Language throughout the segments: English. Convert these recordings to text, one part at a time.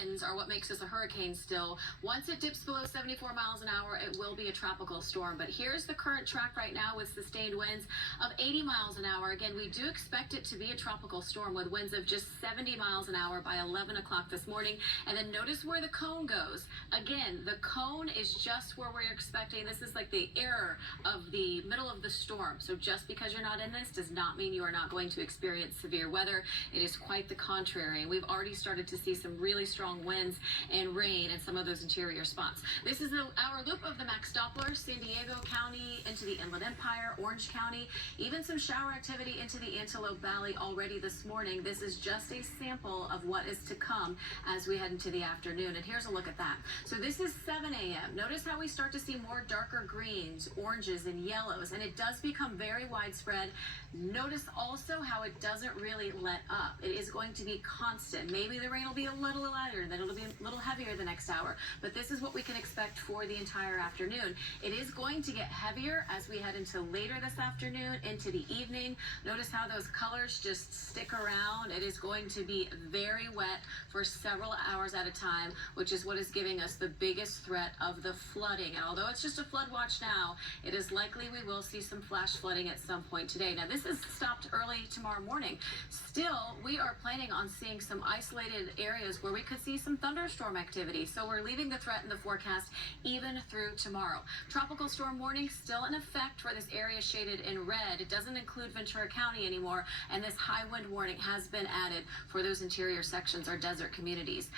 Winds are what makes this a hurricane still. Once it dips below 74 miles an hour, it will be a tropical storm. But here's the current track right now with sustained winds of 80 miles an hour. Again, we do expect it to be a tropical storm with winds of just 70 miles an hour by 11 o'clock this morning. And then notice where the cone goes. Again, the cone is just where we're expecting. This is like the error of the middle of the storm. So just because you're not in this does not mean you are not going to experience severe weather. It is quite the contrary. We've already started to see some really strong winds and rain in some of those interior spots. This is our loop of the max Doppler, San Diego County into the Inland Empire, Orange County, even some shower activity into the Antelope Valley already this morning. This is just a sample of what is to come as we head into the afternoon. And here's a look at that. So this is 7 a.m. Notice how we start to see more darker greens, oranges, and yellows, and it does become very widespread. Notice also how it doesn't really let up. It is going to be constant. Maybe the rain will be a little lighter, then it'll be a little heavier the next hour, but this is what we can expect for the entire afternoon. It is going to get heavier as we head into later this afternoon, into the evening. Notice how those colors just stick around. It is going to be very wet for several hours at a time, which is what is giving us the biggest threat of the flooding. And although it's just a flood watch now, it is likely we will see some flash flooding at some point today. Now, this is stopped early tomorrow morning. Still, we are planning on seeing some isolated areas where we could see some thunderstorm activity. So we're leaving the threat in the forecast even through tomorrow. Tropical storm warning still in effect for this area shaded in red. It doesn't include Ventura County anymore, and this high wind warning has been added for those interior sections or desert communities.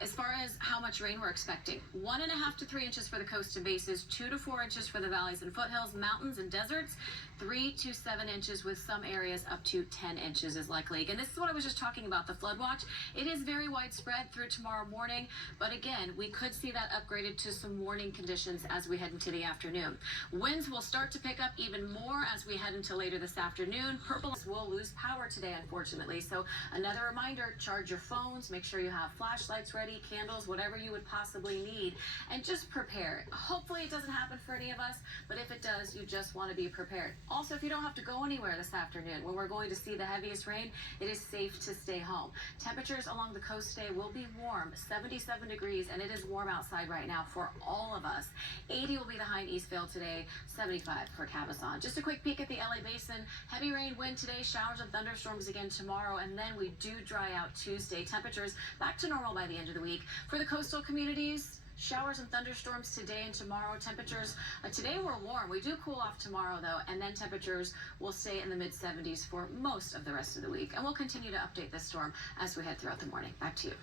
As far as how much rain we're expecting, 1.5 to 3 inches for the coast and bases, 2 to 4 inches for the valleys and foothills, mountains and deserts, 3 to 7 inches with some areas up to 10 inches is likely. Again, this is what I was just talking about, the flood watch. It is very widespread through tomorrow morning, but again, we could see that upgraded to some warning conditions as we head into the afternoon. Winds will start to pick up even more as we head into later this afternoon. Purple will lose power today, unfortunately. So another reminder, charge your phones, make sure you have flashlights ready, candles, whatever you would possibly need, and just prepare. Hopefully it doesn't happen for any of us, but if it does, you just want to be prepared. Also, if you don't have to go anywhere this afternoon, when we're going to see the heaviest rain, it is safe to stay home. Temperatures along the coast today will be warm, 77 degrees, and it is warm outside right now for all of us. 80 will be the high in Eastvale today, 75 for Cabazon. Just a quick peek at the LA Basin. Heavy rain, wind today, showers and thunderstorms again tomorrow, and then we do dry out Tuesday. Temperatures back to normal by the end of the week. For the coastal communities, showers and thunderstorms today and tomorrow. Temperatures today were warm. We do cool off tomorrow, though, and then temperatures will stay in the mid-70s for most of the rest of the week. And we'll continue to update this storm as we head throughout the morning. Back to you.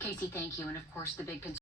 Kacey, thank you. And of course, the big concern